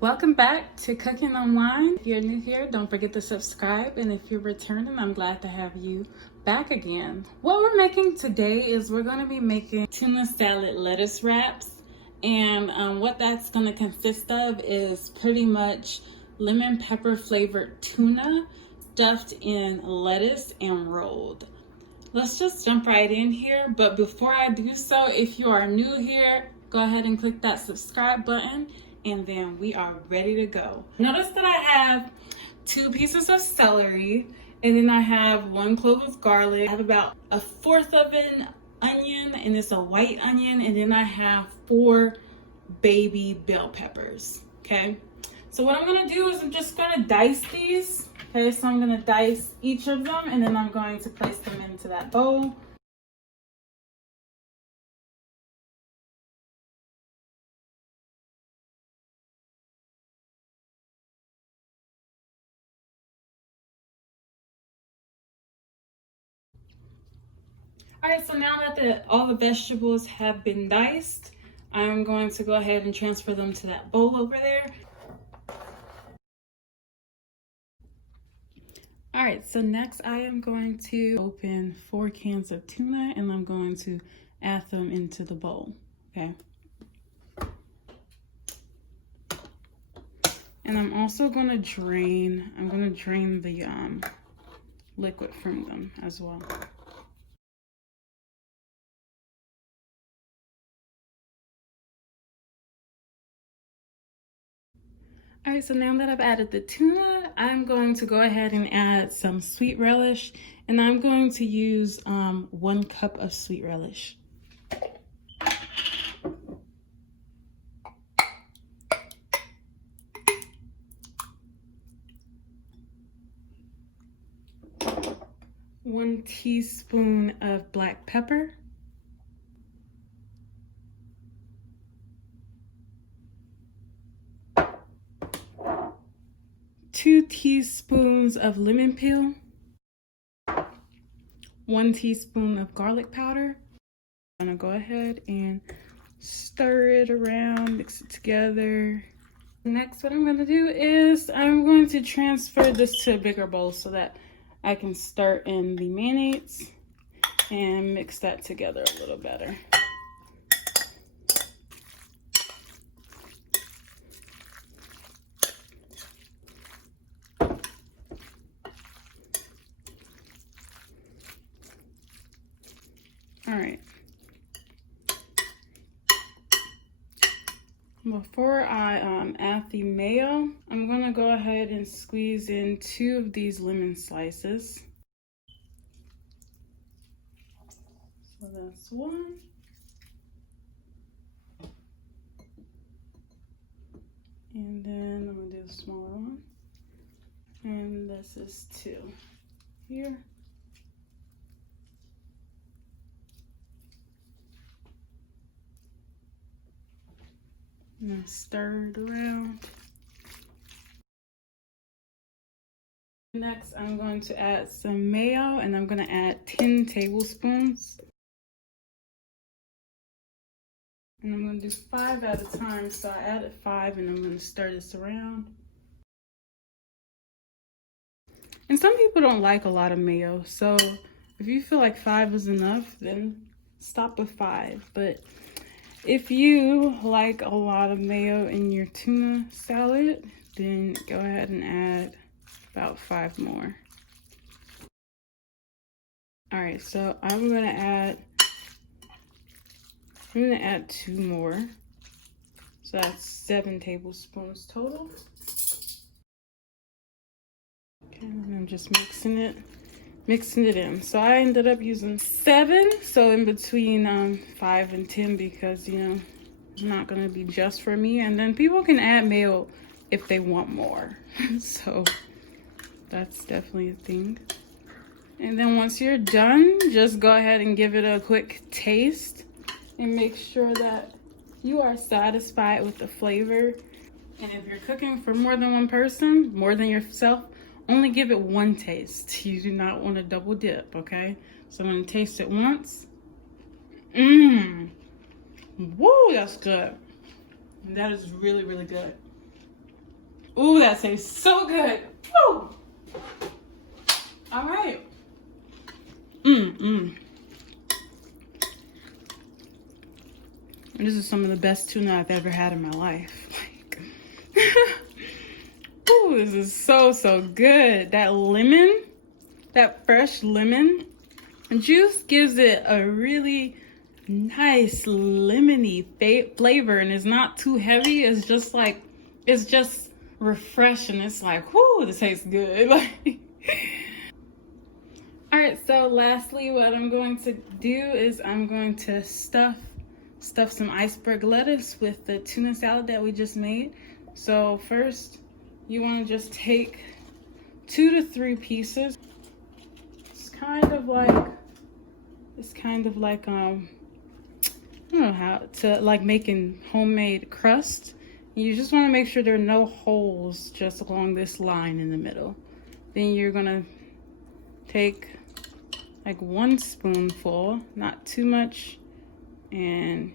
Welcome back to Cooking Unwind. If you're new here, don't forget to subscribe. And if you're returning, I'm glad to have you back again. What we're making today is we're going to be making tuna salad lettuce wraps. And what that's going to consist of is pretty much lemon pepper flavored tuna stuffed in lettuce and rolled. Let's just jump right in here. But before I do so, if you are new here, go ahead and click that subscribe button. And then we are ready to go. Notice that I have 2 pieces of celery, and then I have 1 clove of garlic. I have about 1/4 of an onion, and it's a white onion, and then I have 4 baby bell peppers. Okay, so what I'm gonna do is I'm just gonna dice these. Okay, so I'm gonna dice each of them, and then I'm going to place them into that bowl. All right, so now that all the vegetables have been diced, I'm going to go ahead and transfer them to that bowl over there. All right, so next I am going to open 4 cans of tuna and I'm going to add them into the bowl, okay? And I'm also going to drain the liquid from them as well. All right, so now that I've added the tuna, I'm going to go ahead and add some sweet relish, and I'm going to use 1 cup of sweet relish. One teaspoon of black pepper. 2 teaspoons of lemon peel, 1 teaspoon of garlic powder. I'm gonna go ahead and stir it around, mix it together. Next, what I'm gonna do is I'm going to transfer this to a bigger bowl so that I can stir in the mayonnaise and mix that together a little better. All right. Before I add the mayo, I'm gonna go ahead and squeeze in 2 of these lemon slices. So that's 1. And then I'm gonna do the smaller one. And this is 2 here. And stir it around. Next, I'm going to add some mayo, and I'm going to add 10 tablespoons. And I'm going to do 5 at a time, so I added 5, and I'm going to stir this around. And some people don't like a lot of mayo, so if you feel like 5 is enough, then stop at 5. But if you like a lot of mayo in your tuna salad, then go ahead and add about 5 more. All right, so I'm gonna add 2 more. So that's 7 tablespoons total. Okay, and I'm just mixing it in. So I ended up using 7, so in between 5 and 10, because it's not gonna be just for me. And then people can add mayo if they want more. So that's definitely a thing. And then once you're done, just go ahead and give it a quick taste and make sure that you are satisfied with the flavor. And if you're cooking for more than one person, more than yourself, only give it 1 taste. You do not want to double dip, okay? So I'm gonna taste it once. Woo, that's good. That is really, really good. Ooh, that tastes so good. Woo! All right. This is some of the best tuna I've ever had in my life. Like, ooh, this is so, so good. That lemon, that fresh lemon juice gives it a really nice lemony flavor, and it's not too heavy. It's just like, it's just refreshing. It's like, whoo, this tastes good. All right, so lastly, what I'm going to do is I'm going to stuff some iceberg lettuce with the tuna salad that we just made. So first, you want to just take 2 to 3 pieces. It's kind of like I don't know how to, like making homemade crust. You just want to make sure there are no holes just along this line in the middle. Then you're gonna take like 1 spoonful, not too much, and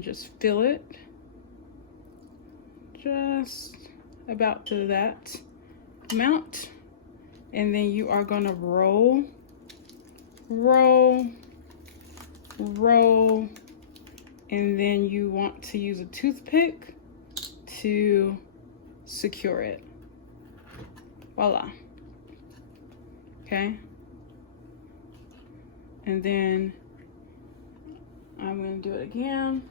just fill it just about to that amount. And then you are gonna roll, and then you want to use a toothpick to secure it. Voila. Okay. And then I'm gonna do it again.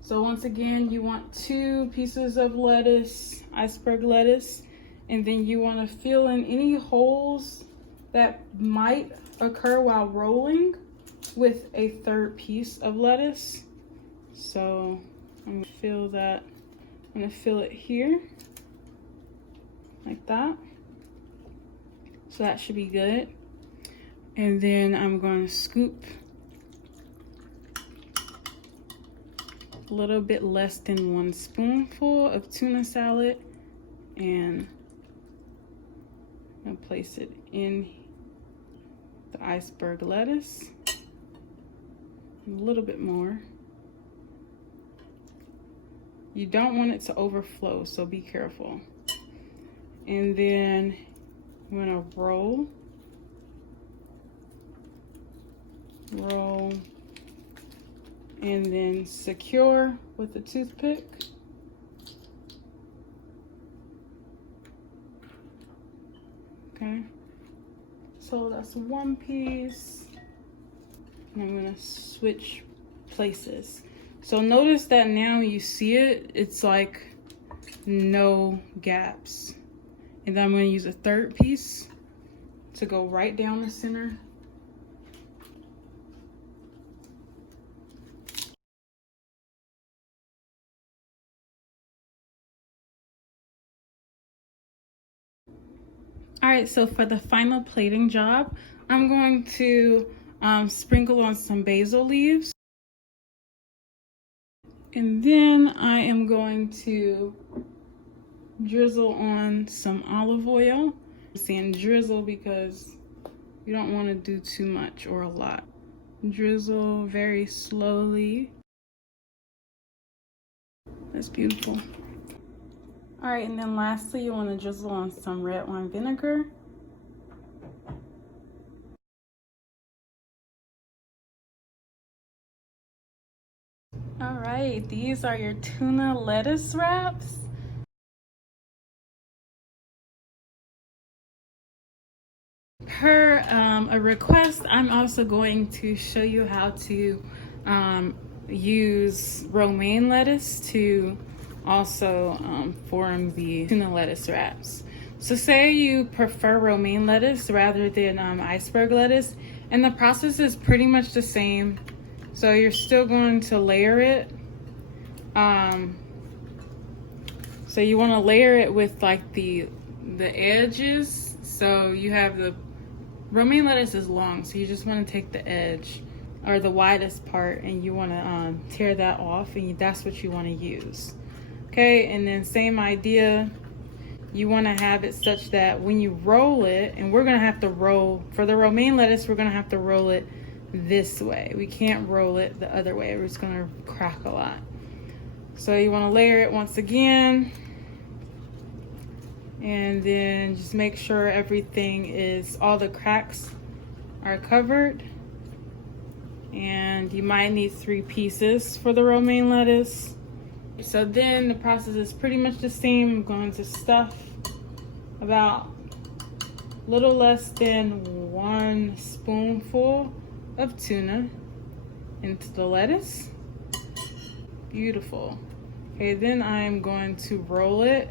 So once again, you want 2 pieces of lettuce, iceberg lettuce, and then you want to fill in any holes that might occur while rolling with a 3rd piece of lettuce. So I'm gonna fill that, I'm gonna fill it here, like that. So that should be good. And then I'm going to scoop a little bit less than 1 spoonful of tuna salad, and I'm going to place it in the iceberg lettuce. A little bit more. You don't want it to overflow, so be careful. And then I'm going to roll, and then secure with a toothpick. Okay, so that's 1 piece, and I'm gonna switch places. So notice that now you see it, it's like no gaps. And then I'm gonna use a 3rd piece to go right down the center. All right, so for the final plating job, I'm going to sprinkle on some basil leaves. And then I am going to drizzle on some olive oil. I'm saying drizzle because you don't want to do too much or a lot. Drizzle very slowly. That's beautiful. All right, and then lastly, you want to drizzle on some red wine vinegar. All right, these are your tuna lettuce wraps. Per a request, I'm also going to show you how to use romaine lettuce to also form the tuna lettuce wraps. So say you prefer romaine lettuce rather than iceberg lettuce, and the process is pretty much the same. So you're still going to layer it. So you want to layer it with like the edges. So you have the romaine lettuce is long, so you just want to take the edge or the widest part, and you want to tear that off, and that's what you want to use. Okay, and then same idea. You want to have it such that when you roll it, and we're going to have to roll, for the romaine lettuce, we're going to have to roll it this way. We can't roll it the other way. We're just going to crack a lot. So you want to layer it once again. And then just make sure everything is, all the cracks are covered. And you might need 3 pieces for the romaine lettuce. So then the process is pretty much the same. I'm going to stuff about a little less than 1 spoonful of tuna into the lettuce. Beautiful. Okay, then I'm going to roll it.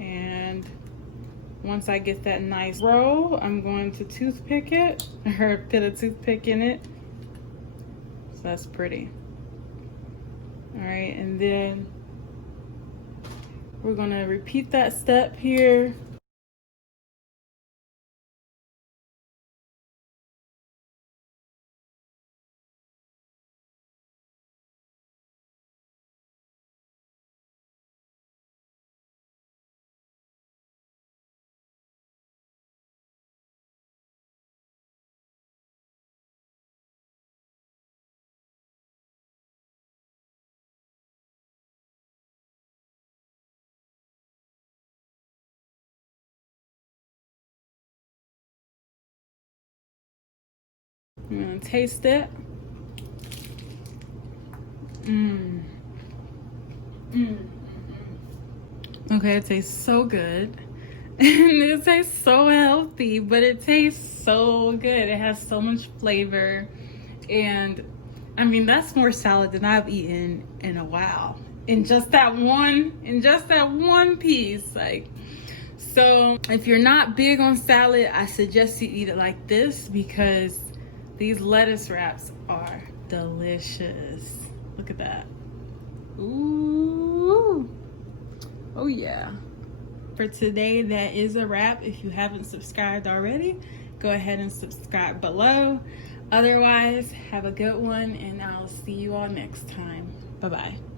And once I get that nice roll, I'm going to toothpick it, or put a toothpick in it. So that's pretty. All right, and then we're gonna repeat that step here. I'm gonna taste it. Okay, it tastes so good. And it tastes so healthy, but it tastes so good. It has so much flavor. And I mean, that's more salad than I've eaten in a while. In just that one piece. Like, so if you're not big on salad, I suggest you eat it like this, because these lettuce wraps are delicious. Look at that. Ooh. Oh yeah. For today, that is a wrap. If you haven't subscribed already, go ahead and subscribe below. Otherwise, have a good one, and I'll see you all next time. Bye-bye.